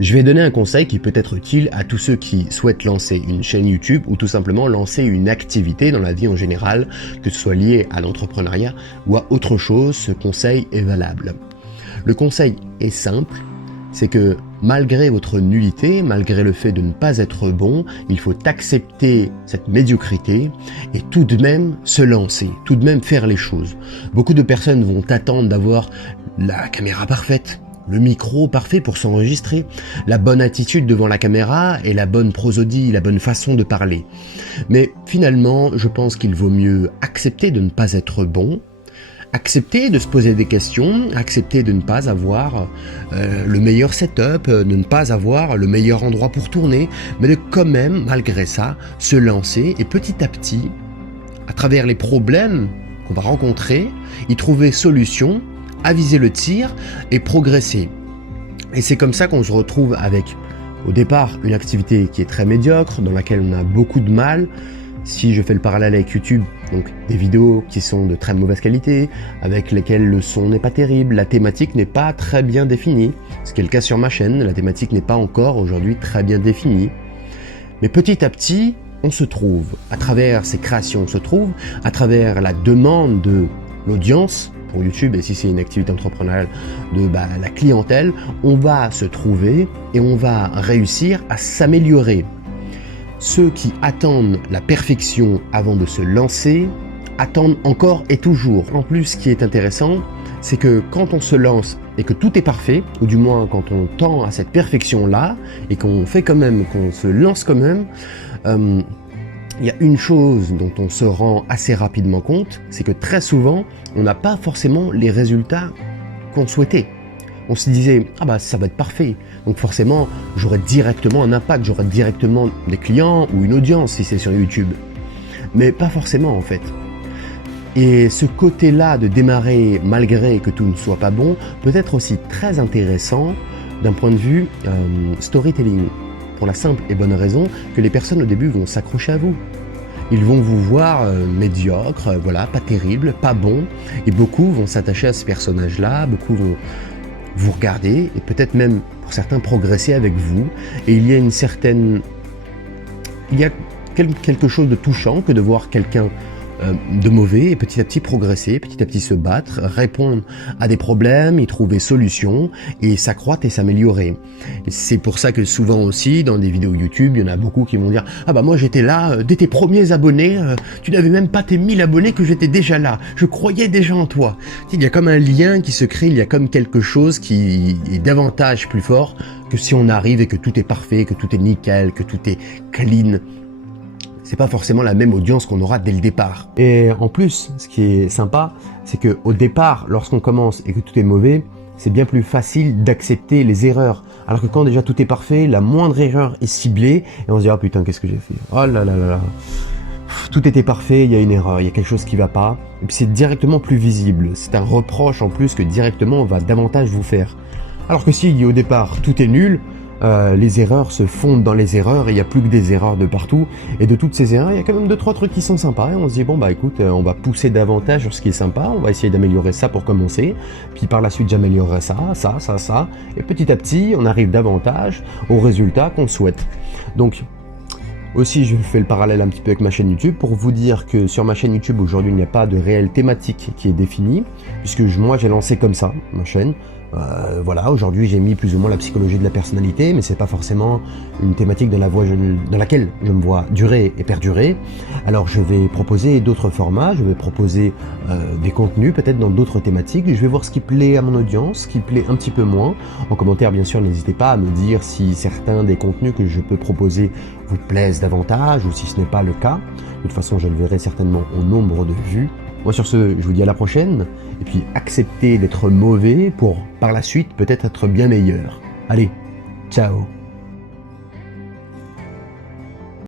Je vais donner un conseil qui peut être utile à tous ceux qui souhaitent lancer une chaîne YouTube ou tout simplement lancer une activité dans la vie en général, que ce soit lié à l'entrepreneuriat ou à autre chose, ce conseil est valable. Le conseil est simple, c'est que malgré votre nullité, malgré le fait de ne pas être bon, il faut accepter cette médiocrité et tout de même se lancer, tout de même faire les choses. Beaucoup de personnes vont attendre d'avoir la caméra parfaite, le micro parfait pour s'enregistrer, la bonne attitude devant la caméra et la bonne prosodie, la bonne façon de parler. Mais finalement, je pense qu'il vaut mieux accepter de ne pas être bon, accepter de se poser des questions, accepter de ne pas avoir le meilleur setup, de ne pas avoir le meilleur endroit pour tourner, mais de quand même, malgré ça, se lancer et petit à petit, à travers les problèmes qu'on va rencontrer, y trouver solution, aviser le tir et progresser. Et c'est comme ça qu'on se retrouve avec, au départ, une activité qui est très médiocre, dans laquelle on a beaucoup de mal. Si je fais le parallèle avec YouTube, donc des vidéos qui sont de très mauvaise qualité, avec lesquelles le son n'est pas terrible, la thématique n'est pas très bien définie, ce qui est le cas sur ma chaîne, la thématique n'est pas encore aujourd'hui très bien définie. Mais petit à petit, on se trouve, à travers ces créations, on se trouve, à travers la demande de l'audience, pour YouTube, et si c'est une activité entrepreneuriale, de la clientèle, on va se trouver et on va réussir à s'améliorer. Ceux qui attendent la perfection avant de se lancer, attendent encore et toujours. En plus, ce qui est intéressant, c'est que quand on se lance et que tout est parfait, ou du moins quand on tend à cette perfection-là, et qu'on fait quand même, qu'on se lance quand même, il y a une chose dont on se rend assez rapidement compte, c'est que très souvent, on n'a pas forcément les résultats qu'on souhaitait. On se disait, ça va être parfait, donc forcément, j'aurai directement un impact, j'aurai directement des clients ou une audience si c'est sur YouTube. Mais pas forcément en fait. Et ce côté-là de démarrer malgré que tout ne soit pas bon, peut être aussi très intéressant d'un point de vue storytelling. Pour la simple et bonne raison que les personnes au début vont s'accrocher à vous. Ils vont vous voir médiocre, pas terrible, pas bon, et beaucoup vont s'attacher à ce personnage-là, beaucoup vont vous regarder, et peut-être même, pour certains, progresser avec vous. Et il y a quelque chose de touchant que de voir quelqu'un de mauvais et petit à petit progresser, petit à petit se battre, répondre à des problèmes, y trouver solution et s'accroître et s'améliorer. C'est pour ça que souvent aussi dans des vidéos YouTube, il y en a beaucoup qui vont dire moi j'étais là dès tes premiers abonnés, tu n'avais même pas tes 1000 abonnés que j'étais déjà là, je croyais déjà en toi. Il y a comme un lien qui se crée, il y a comme quelque chose qui est davantage plus fort que si on arrive et que tout est parfait, que tout est nickel, que tout est clean. C'est pas forcément la même audience qu'on aura dès le départ. Et en plus, ce qui est sympa, c'est que au départ, lorsqu'on commence et que tout est mauvais, c'est bien plus facile d'accepter les erreurs. Alors que quand déjà tout est parfait, la moindre erreur est ciblée et on se dit putain, qu'est-ce que j'ai fait? Oh là là là là. Tout était parfait, il y a une erreur, il y a quelque chose qui va pas. Et puis c'est directement plus visible. C'est un reproche en plus que directement on va davantage vous faire. Alors que si au départ tout est nul, les erreurs se fondent dans les erreurs et il n'y a plus que des erreurs de partout, et de toutes ces erreurs il y a quand même 2-3 trucs qui sont sympas et on se dit écoute, on va pousser davantage sur ce qui est sympa, on va essayer d'améliorer ça pour commencer, puis par la suite j'améliorerai ça, et petit à petit on arrive davantage au résultat qu'on souhaite. Donc aussi, je fais le parallèle un petit peu avec ma chaîne YouTube pour vous dire que sur ma chaîne YouTube aujourd'hui il n'y a pas de réelle thématique qui est définie, puisque moi j'ai lancé comme ça ma chaîne. Aujourd'hui j'ai mis plus ou moins la psychologie de la personnalité, mais c'est pas forcément une thématique dans laquelle je me vois durer et perdurer. Alors je vais proposer d'autres formats, je vais proposer des contenus peut-être dans d'autres thématiques, je vais voir ce qui plaît à mon audience, ce qui plaît un petit peu moins. En commentaire bien sûr, n'hésitez pas à me dire si certains des contenus que je peux proposer vous plaisent davantage ou si ce n'est pas le cas. De toute façon je le verrai certainement au nombre de vues. Moi sur ce, je vous dis à la prochaine, et puis acceptez d'être mauvais pour par la suite peut-être être bien meilleur. Allez, ciao!